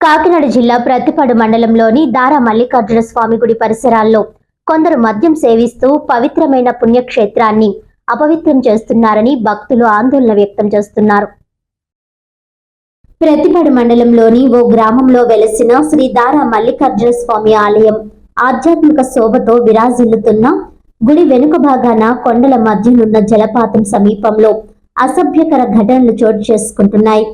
కాకినాడ జిల్లా ప్రతిపాడు మండలంలోని దారా మల్లికార్జున స్వామి గుడి పరిసరాల్లో కొందరు మద్యం సేవిస్తూ పవిత్రమైన పుణ్యక్షేత్రాన్ని అపవిత్రం చేస్తున్నారని భక్తులు ఆందోళన వ్యక్తం చేస్తున్నారు. ప్రతిపాడు మండలంలోని ఓ గ్రామంలో వెలసిన శ్రీ దారా మల్లికార్జున స్వామి ఆలయం ఆధ్యాత్మిక శోభతో విరాజిల్లుతున్న గుడి వెనుక భాగాన కొండల మధ్యనున్న జలపాతం సమీపంలో అసభ్యకర ఘటనలు చోటు చేసుకుంటున్నాయి.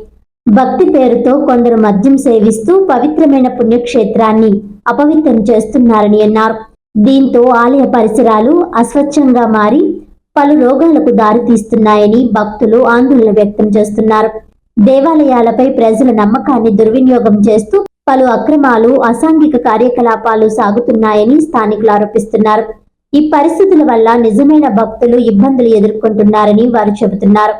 భక్తి పేరుతో కొందరు మద్యం సేవిస్తూ పవిత్రమైన పుణ్యక్షేత్రాన్ని అపవిత్రం చేస్తున్నారని అన్నారు. దీంతో ఆలయ పరిసరాలు అస్వచ్ఛంగా మారి పలు రోగాలకు దారితీస్తున్నాయని భక్తులు ఆందోళన వ్యక్తం చేస్తున్నారు. దేవాలయాలపై ప్రజల నమ్మకాన్ని దుర్వినియోగం చేస్తూ పలు అక్రమాలు అసాంఘిక కార్యకలాపాలు సాగుతున్నాయని స్థానికులు ఆరోపిస్తున్నారు. ఈ పరిస్థితుల వల్ల నిజమైన భక్తులు ఇబ్బందులు ఎదుర్కొంటున్నారని వారు చెబుతున్నారు.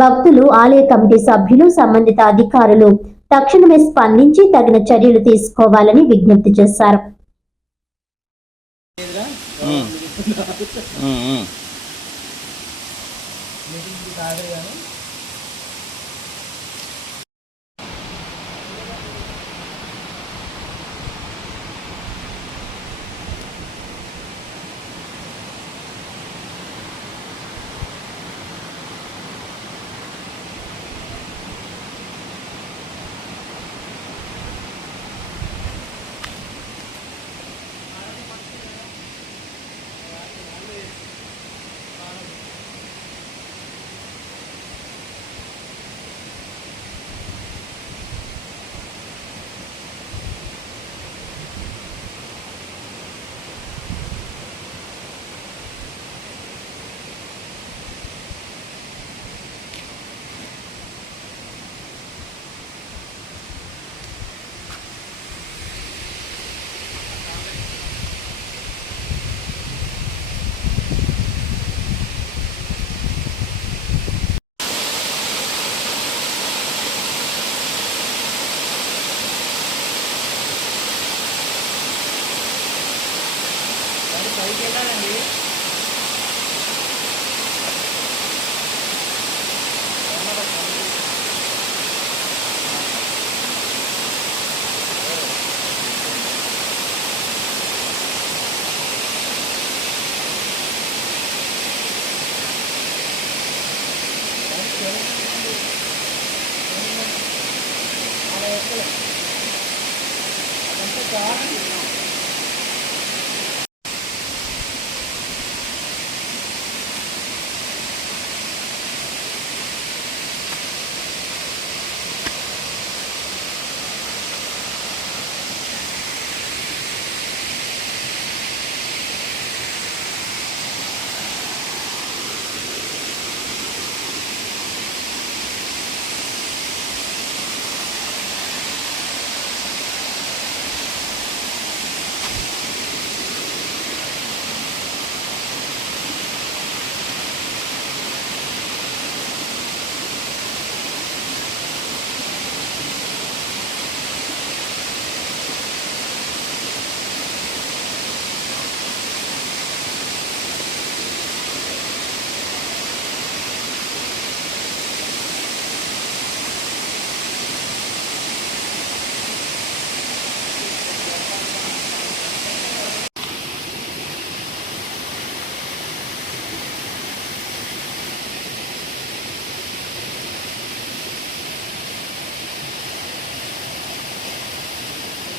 భక్తులు ఆలయ కమిటీ సభ్యులు సంబంధిత అధికారులు తక్షణమే స్పందించి తగిన చర్యలు తీసుకోవాలని విజ్ఞప్తి చేశారు. nội cho nó làm biết Thank you.